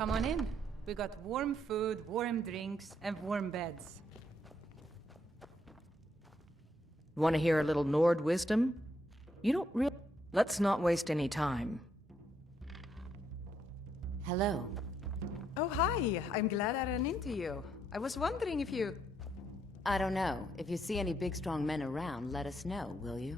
Come on in. We got warm food, warm drinks, and warm beds. Want to hear a little Nord wisdom? You don't really... Let's not waste any time. Hello. Oh, hi. I'm glad I ran into you. I was wondering if you... I don't know. If you see any big strong men around, let us know, will you?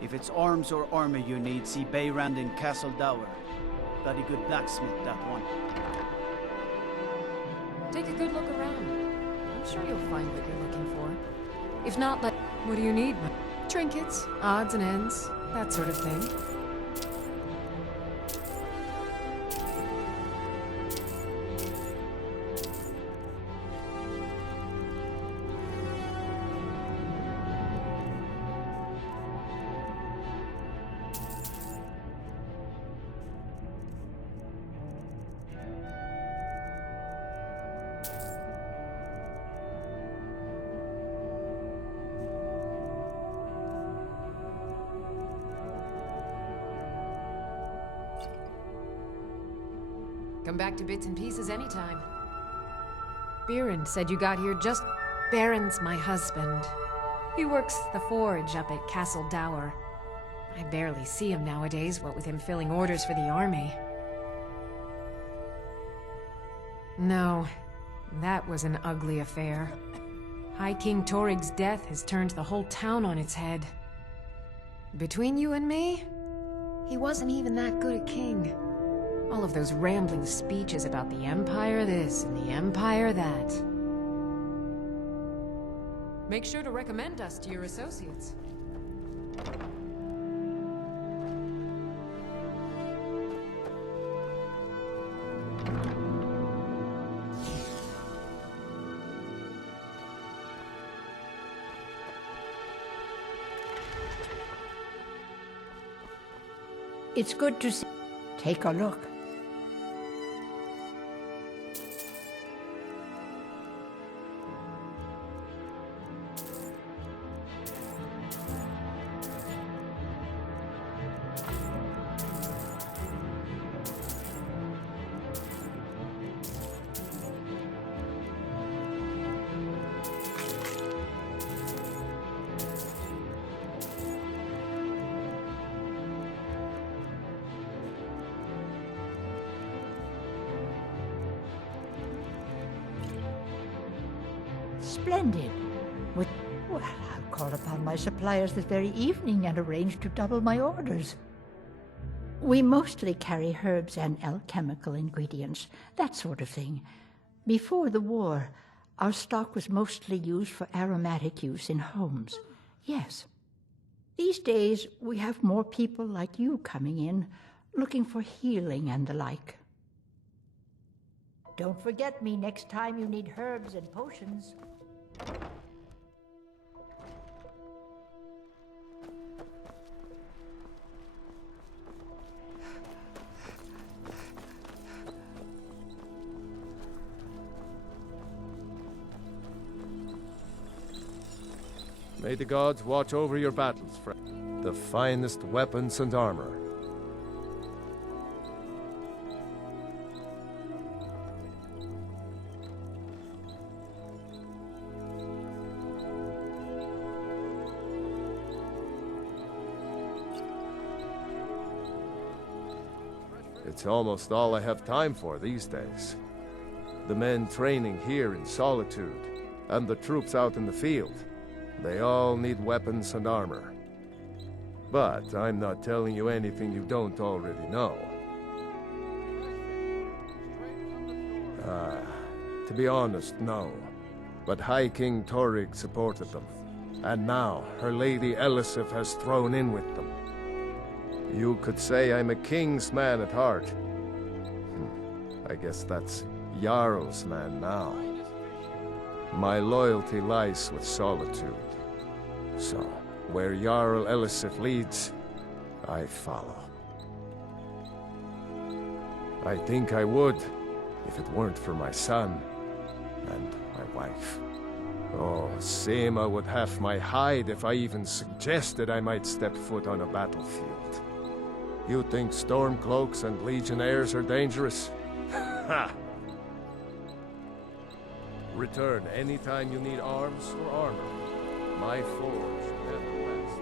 If it's arms or armor you need, see Bayrand in Castle Dower. Bloody good blacksmith, that one. Take a good look around. I'm sure you'll find what you're looking for. If not, what do you need? Trinkets, odds and ends, that sort of thing. Come back to bits and pieces anytime. Biren said you got here just... Baron's my husband. He works the forge up at Castle Dower. I barely see him nowadays, what with him filling orders for the army. No, that was an ugly affair. High King Torig's death has turned the whole town on its head. Between you and me, he wasn't even that good a king. All of those rambling speeches about the Empire this and the Empire that. Make sure to recommend us to your associates. It's good to see. Take a look. Splendid. Well, I'll call upon my suppliers this very evening and arrange to double my orders. We mostly carry herbs and alchemical ingredients, that sort of thing. Before the war, our stock was mostly used for aromatic use in homes. Yes. These days, we have more people like you coming in, looking for healing and the like. Don't forget me next time you need herbs and potions. May the gods watch over your battles, friend. The finest weapons and armor. It's almost all I have time for these days. The men training here in Solitude, and the troops out in the field, they all need weapons and armor. But I'm not telling you anything you don't already know. To be honest, no. But High King Torig supported them. And now, her lady Elisif has thrown in with them. You could say I'm a king's man at heart. I guess that's Jarl's man now. My loyalty lies with Solitude. So, where Jarl Elisif leads, I follow. I think I would, if it weren't for my son and my wife. Oh, Seema would have my hide if I even suggested I might step foot on a battlefield. You think Stormcloaks and Legionnaires are dangerous? Ha! Return anytime you need arms or armor. My forge never rests.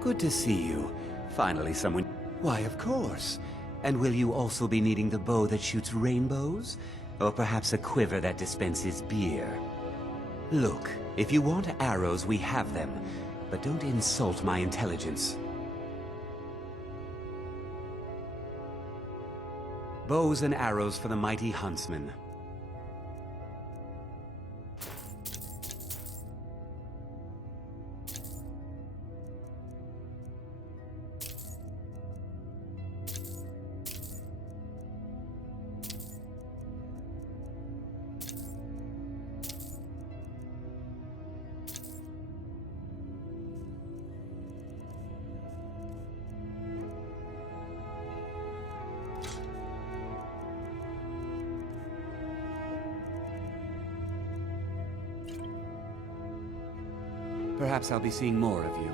Good to see you. Finally someone... Why, of course. And will you also be needing the bow that shoots rainbows? Or perhaps a quiver that dispenses beer? Look, if you want arrows, we have them. But don't insult my intelligence. Bows and arrows for the mighty huntsman. Perhaps I'll be seeing more of you.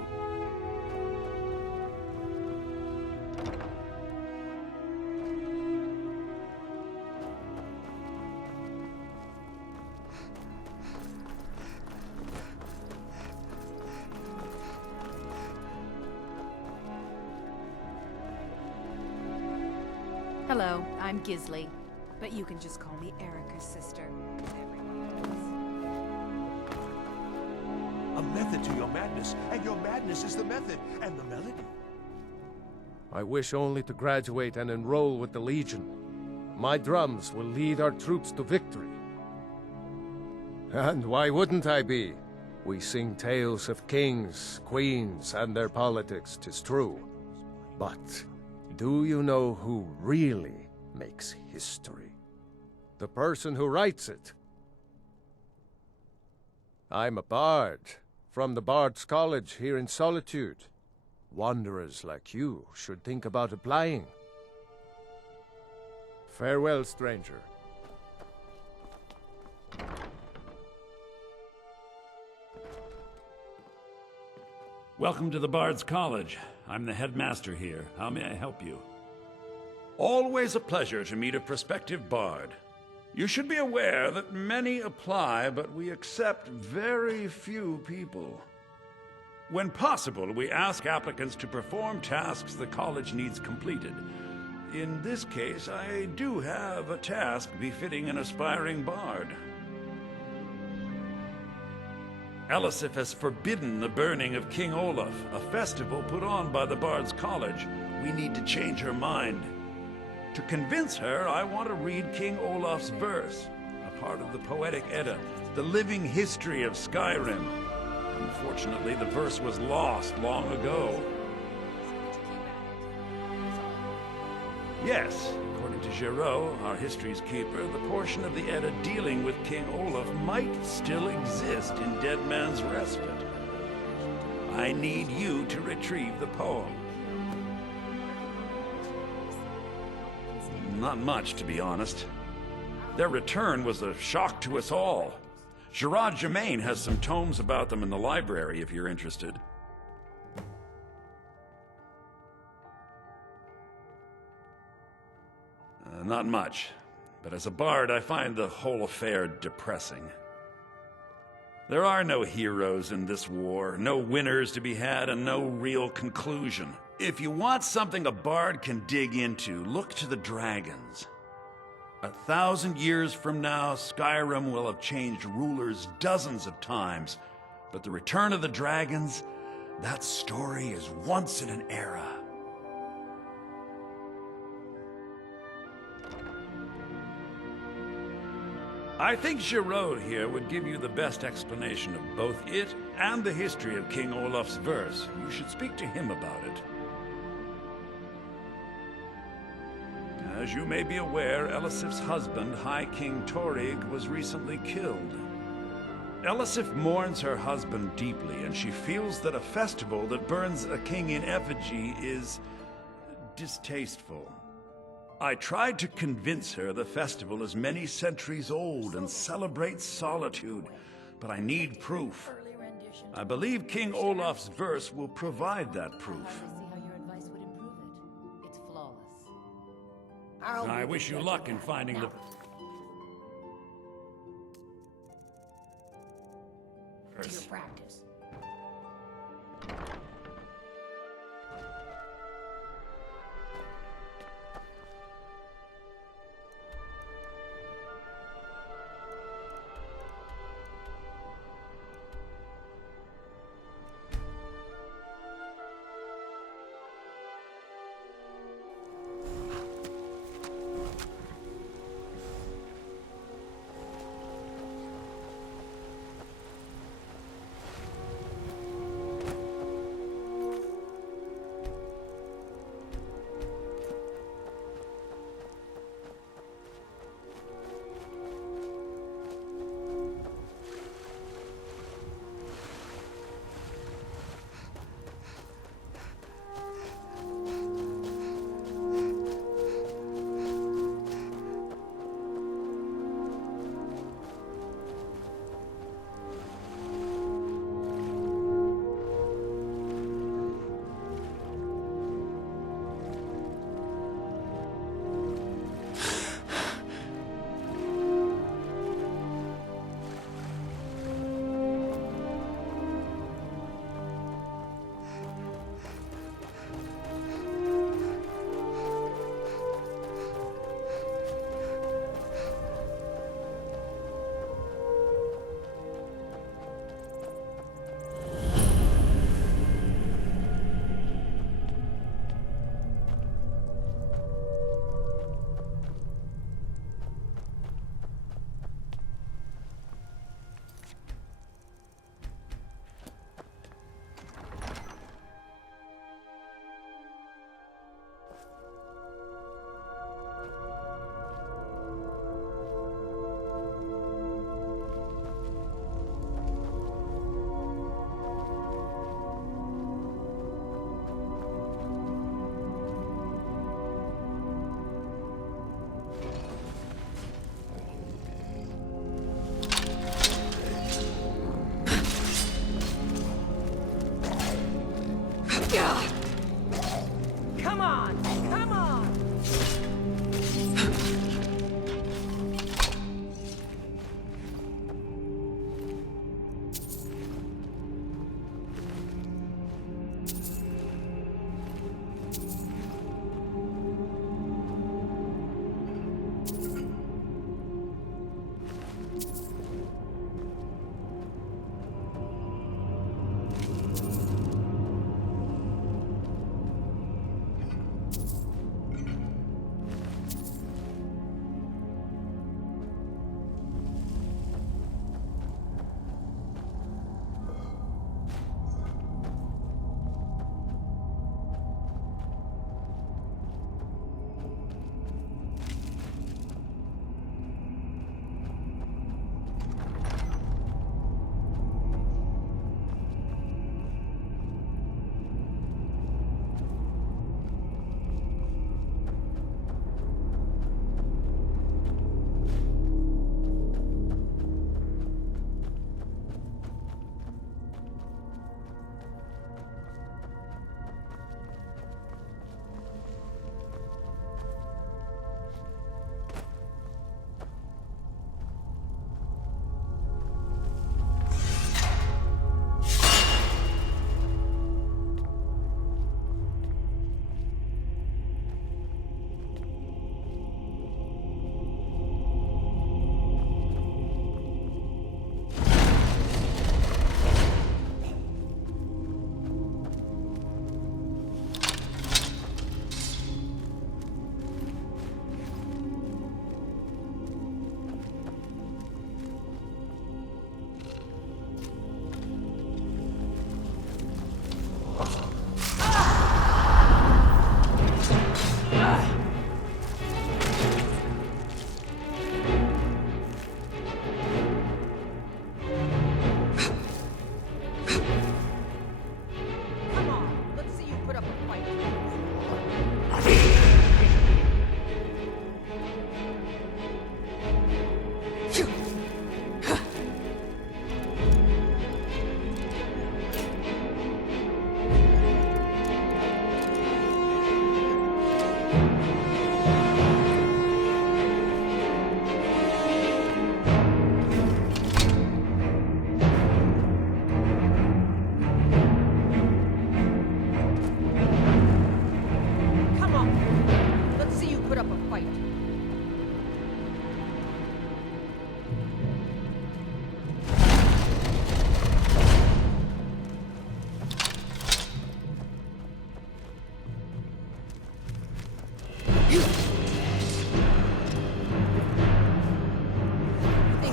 Hello, I'm Gisli, but you can just call me Erica's sister. A method to your madness, and your madness is the method, and the melody. I wish only to graduate and enroll with the Legion. My drums will lead our troops to victory. And why wouldn't I be? We sing tales of kings, queens, and their politics, 'tis true. But do you know who really makes history? The person who writes it. I'm a bard, from the Bard's College here in Solitude. Wanderers like you should think about applying. Farewell, stranger. Welcome to the Bard's College. I'm the headmaster here. How may I help you? Always a pleasure to meet a prospective bard. You should be aware that many apply, but we accept very few people. When possible, we ask applicants to perform tasks the college needs completed. In this case, I do have a task befitting an aspiring bard. Elisif has forbidden the burning of King Olaf, a festival put on by the Bard's College. We need to change her mind. To convince her, I want to read King Olaf's verse, a part of the Poetic Edda, the living history of Skyrim. Unfortunately, the verse was lost long ago. Yes, according to Giraud, our history's keeper, the portion of the Edda dealing with King Olaf might still exist in Dead Man's Respite. I need you to retrieve the poem. Not much, to be honest. Their return was a shock to us all. Gerard Germain has some tomes about them in the library, if you're interested. Not much, but as a bard, I find the whole affair depressing. There are no heroes in this war, no winners to be had, and no real conclusion. If you want something a bard can dig into, look to the dragons. 1,000 years from now, Skyrim will have changed rulers dozens of times, but the return of the dragons, that story is once in an era. I think Giraud here would give you the best explanation of both it and the history of King Olaf's verse. You should speak to him about it. As you may be aware, Elisif's husband, High King Torig, was recently killed. Elisif mourns her husband deeply, and she feels that a festival that burns a king in effigy is distasteful. I tried to convince her the festival is many centuries old and celebrates solitude, but I need proof. I believe King Olaf's verse will provide that proof. See how your advice would improve it. It's flawless. I wish you luck in finding the... To your practice.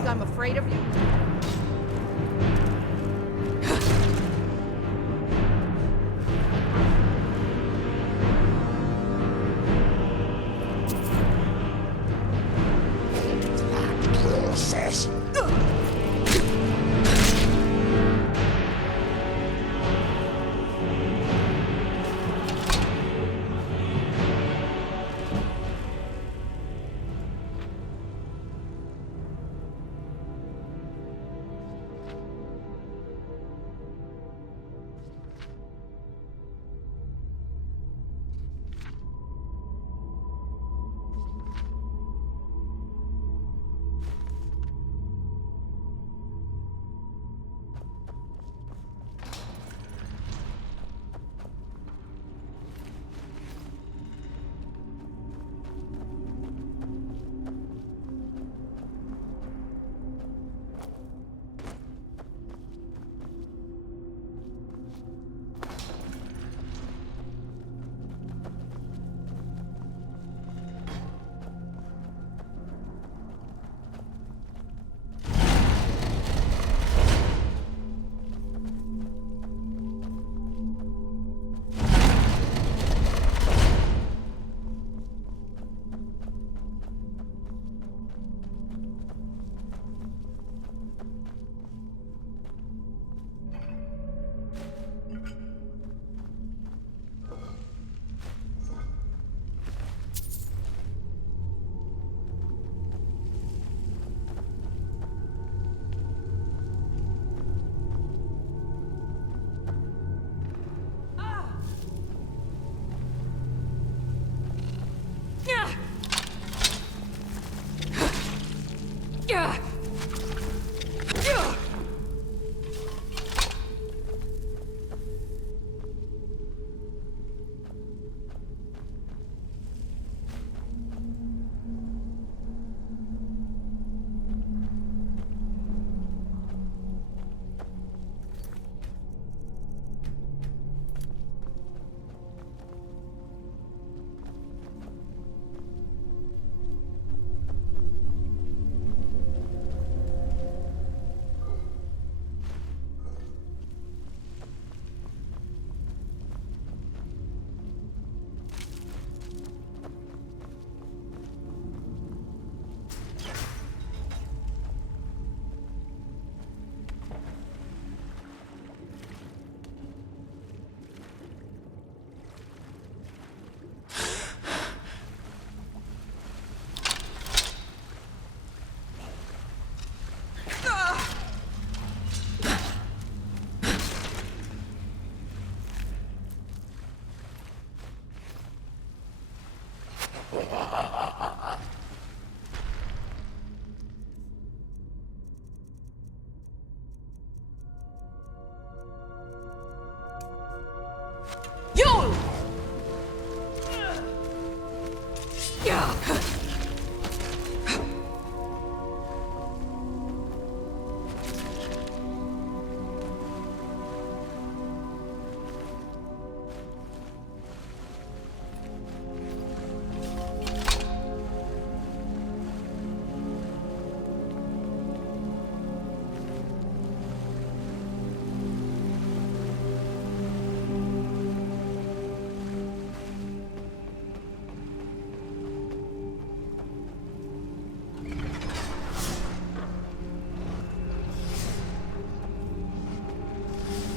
think I'm afraid of you?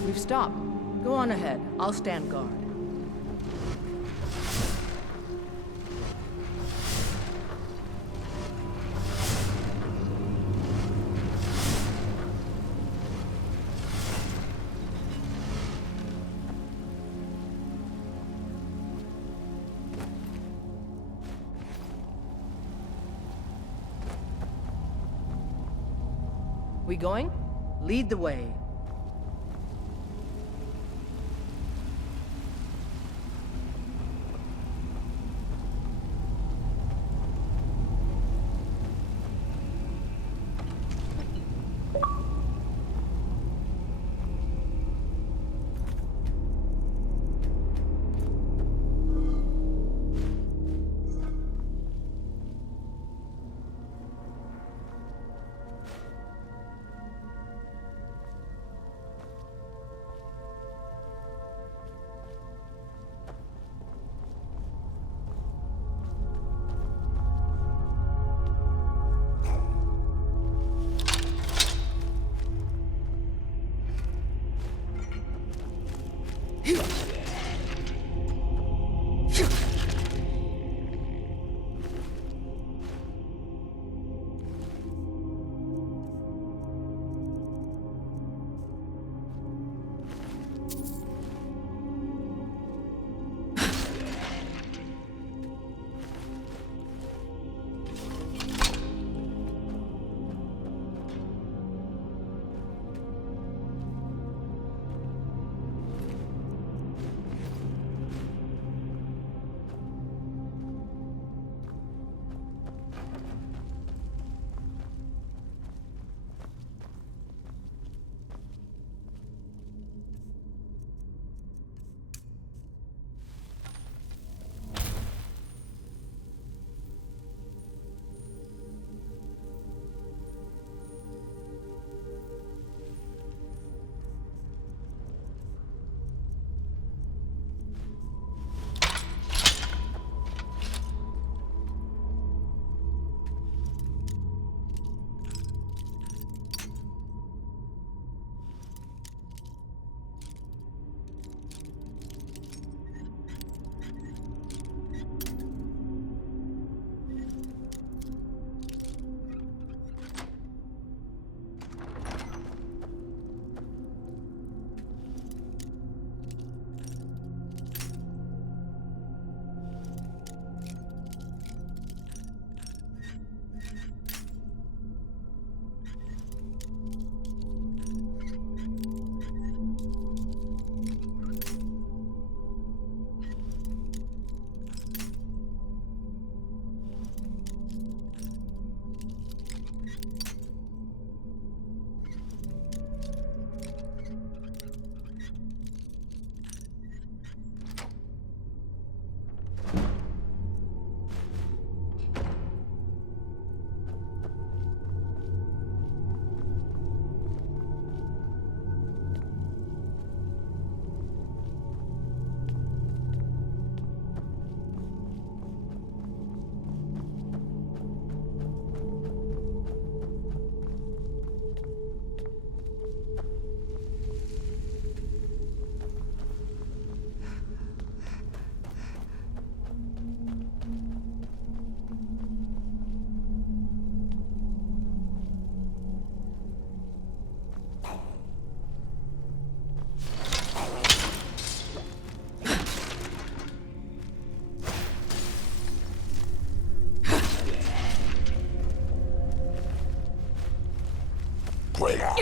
We've stopped. Go on ahead. I'll stand guard. We going? Lead the way. player.